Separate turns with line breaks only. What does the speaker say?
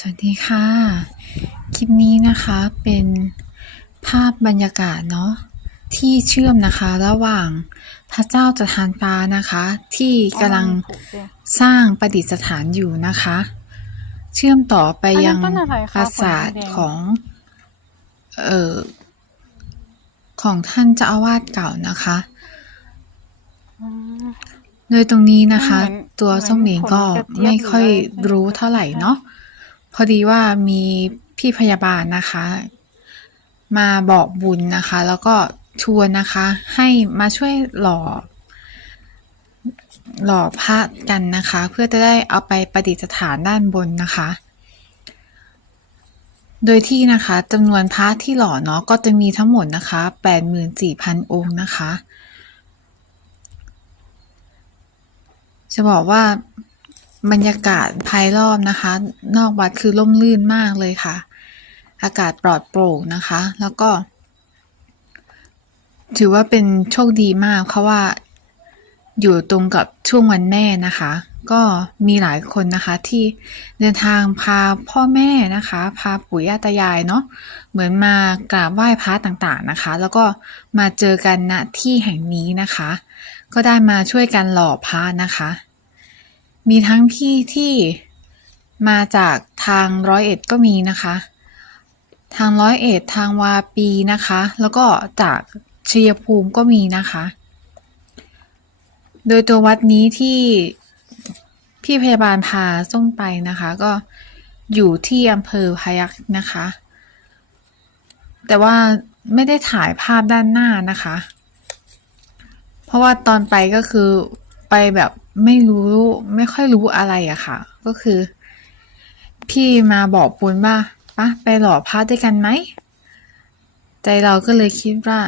สวัสดีค่ะ คลิปนี้นะคะเป็นภาพบรรยากาศเนาะที่เชื่อมนะคะระหว่างพระเจ้าจะทานฟ้านะคะ ที่กำลังสร้างประดิษฐานอยู่นะคะ เชื่อมต่อไปยัง
อันนั้นต้นอะไรคะ
ปราสาท
ผลแดง
ของเอ่อของท่านเจ้าอาวาสเก่านะคะ
อืม
โดยตรงนี้นะคะ
มันเหมือน
ตัว
เหมือน
ส้มเหลงก็
ผลกระเจี๊ยบ
ไม่ค่อย
หรืออะไร
รู้เท่าไหร่เนาะ พอดีว่ามีพี่พยาบาลนะคะ มาบอกบุญนะคะ แล้วก็ชวนนะคะ ให้มาช่วยหล่อ หล่อพระกันนะคะ เพื่อจะได้เอาไปประดิษฐานด้านบนนะคะ โดยที่นะคะจำนวนพระที่หล่อเนาะก็จะมีทั้งหมดนะคะ 84,000 องค์นะคะ จะบอกว่า บรรยากาศภายรอบนะคะ นอกวัดคือร่มรื่นมากเลยค่ะ อากาศปลอดโปร่งนะคะ แล้วก็ ถือว่าเป็นโชคดีมากเพราะว่าอยู่ตรงกับช่วงวันแม่นะคะ ก็มีหลายคนนะคะที่เดินทางพาพ่อแม่นะคะ พาปู่ย่าตายายเนาะเหมือนมากราบไหว้พระต่างๆนะคะ แล้วก็มาเจอกันณที่แห่งนี้นะคะ ก็ได้มาช่วยกันหล่อพระนะคะ มีทั้งพี่ที่มาจากทางร้อยเอ็ดก็มีนะคะ ทางร้อยเอ็ดทางวาปีนะคะ แล้วก็จากชัยภูมิก็มีนะคะ โดยตัววัดนี้ที่พี่พยาบาลพาส้มไปนะคะ ก็อยู่ที่อำเภอพายัคฆ์นะคะ แต่ว่าไม่ได้ถ่ายภาพด้านหน้านะคะ เพราะว่าตอนไปก็คือไปแบบ ไม่รู้ไม่ค่อยรู้อะไรอะค่ะ ก็คือ พี่มาบอกปุณว่าปะไปหล่อพระด้วยกันไหม ใจเราก็เลยคิดว่า